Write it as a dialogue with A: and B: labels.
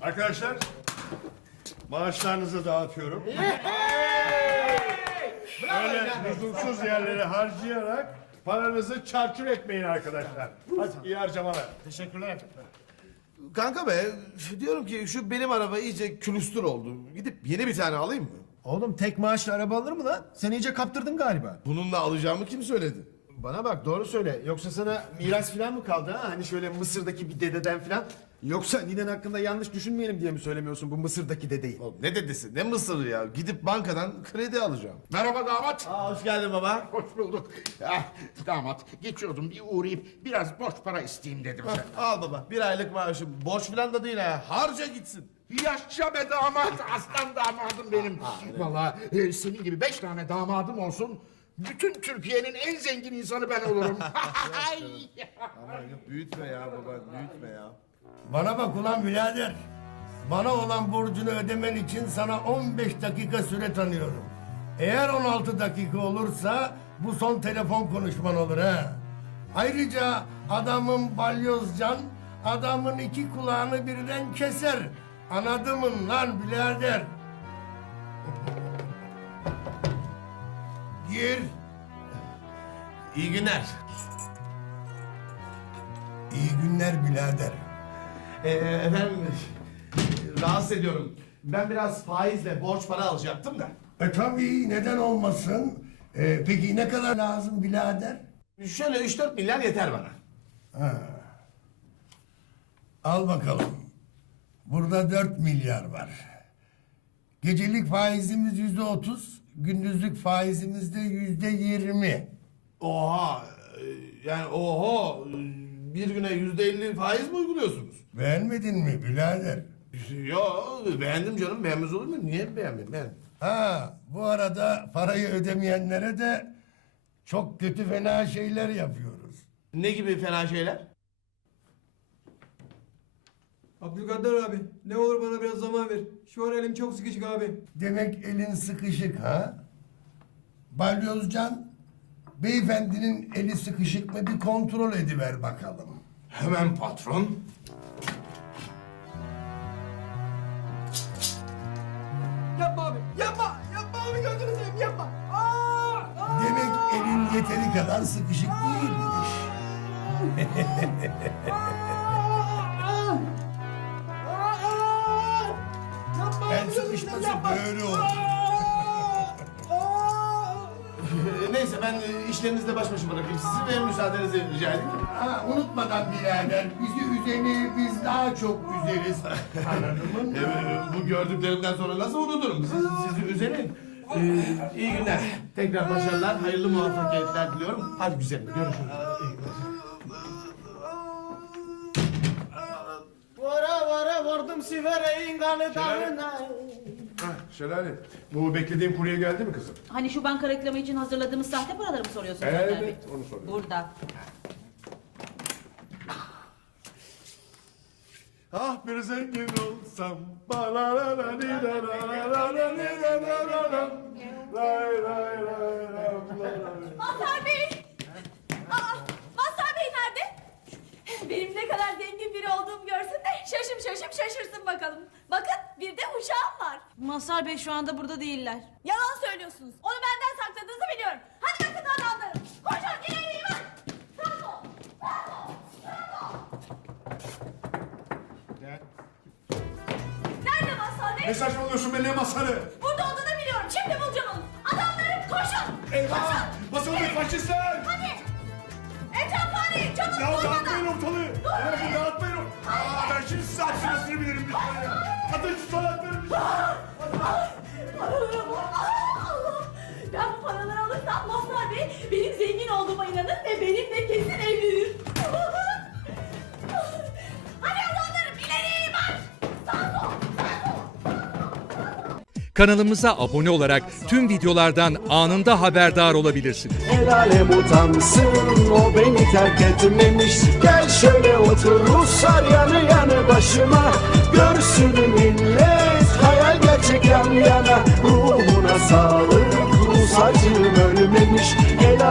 A: Arkadaşlar maaşlarınızı dağıtıyorum. Öyle lüzumsuz yerlere harcayarak paranızı çarçur etmeyin arkadaşlar. Hadi iyi harcamalar.
B: Teşekkürler.
C: Kanka be diyorum ki şu benim araba iyice külüstür oldu. Gidip yeni bir tane alayım mı?
B: Oğlum tek maaşla araba alır mı lan? Sen iyice kaptırdın galiba.
C: Bununla alacağımı kim söyledi?
B: Bana bak doğru söyle. Yoksa sana miras falan mı kaldı ha? Hani şöyle Mısır'daki bir dededen falan. Yoksa ninen hakkında yanlış düşünmeyelim diye mi söylemiyorsun bu Mısır'daki dedeyi?
C: Oğlum ne dedesi ne mısır ya gidip bankadan kredi alacağım.
D: Merhaba damat.
C: Aa, hoş geldin baba.
D: Hoş bulduk. Ah, damat geçiyordum bir uğrayıp biraz borç para isteyeyim dedim sen.
C: Al baba bir aylık maaşım borç falan da değil ha harca gitsin.
D: Yaşa be damat aslan damadım benim. Vallahi e, senin gibi beş tane damadım olsun. Bütün Türkiye'nin en zengin insanı ben olurum. Ay!
C: Aman yok büyütme ya baba büyütme ya.
E: Bana bak ulan birader. Bana olan borcunu ödemen için sana 15 dakika süre tanıyorum. Eğer 16 dakika olursa bu son telefon konuşman olur ha. Ayrıca adamın balyozcan adamın iki kulağını birden keser. Anladın lan birader? Gir.
C: İyi günler.
E: İyi günler birader.
C: Ee, efendim rahatsız ediyorum. Ben biraz faizle borç para alacaktım da.
E: E tabii neden olmasın? E, peki ne kadar lazım birader?
C: Şöyle 3-4 milyar yeter bana.
E: Al bakalım. Burada 4 milyar var. Gecelik faizimiz yüzde otuz, gündüzlük faizimiz de yüzde yirmi.
C: Oha e, yani oho e, bir güne yüzde elli faiz mi uyguluyorsunuz?
E: Beğenmedin mi birader?
C: Yo beğendim canım beğenmez olur mu? Niye beğenmedim ben?
E: Ha, bu arada parayı ödemeyenlere de çok kötü fena şeyler yapıyoruz.
C: Ne gibi fena şeyler?
F: Abdülkadir abi ne olur bana biraz zaman ver. Şu an elim çok sıkışık abi.
E: Demek elin sıkışık ha? Balyozcan, beyefendinin eli sıkışık mı bir kontrol ediver bakalım.
C: Hemen patron.
F: Yapma abi yapma yapma abi gözünü seveyim yapma. Aa, aa.
E: Demek elin yeteri kadar sıkışık değilmiş.
F: Yapma
E: El sıkışması böyle olur.
C: Neyse ben e, işlerinizle baş başa bırakayım sizi ve müsaadenizi rica edeyim.
E: Ha, unutmadan birader bizi üzeni biz daha çok üzeriz. Anladın mı?
C: Bu gördüklerimden sonra nasıl unuturum sizi, sizi üzerim. E, iyi günler. Tekrar başarılar, hayırlı muvaffakiyetler diliyorum. Hadi güzelim, görüşürüz.
B: Vara vara vurdum sivereyin kanı dağına.
A: Şelale. Bu beklediğim kurye geldi mi kızım?
G: Hani şu banka reklamı için hazırladığımız sahte paraları mı soruyorsunuz
A: Evet,
G: Önder Bey?
A: onu soruyorum.
G: Burada.
A: Ah bir zengin olsam. ba la la la li la la la la la li la la la la. Lay lay lay lam, la la.
H: Mazhar Bey! Aa, Mazhar Bey nerede? Benim ne kadar zengin biri olduğumu görsün de şaşım şaşırsın bakalım. Bakın bir de uşağım var.
G: Mazhar Bey şu anda burada değiller.
H: Yalan söylüyorsunuz. Onu benden sakladığınızı biliyorum. Hadi bakın adamlarım. Koşun ileriye bak. Bravo. Bravo. Bravo. Nerede Mazhar Bey?
A: Ne saçmalıyorsun be ne masalı?
H: Burada olduğunu biliyorum. Şimdi bulacağım onu. Adamlarım koşun.
A: Eyvah! Masalı faşistler!
I: Kanalımıza abone olarak tüm videolardan anında haberdar olabilirsiniz.
J: El alem utansın o beni terk etmemiş Gel şöyle otur Ruslar yanı yanı başıma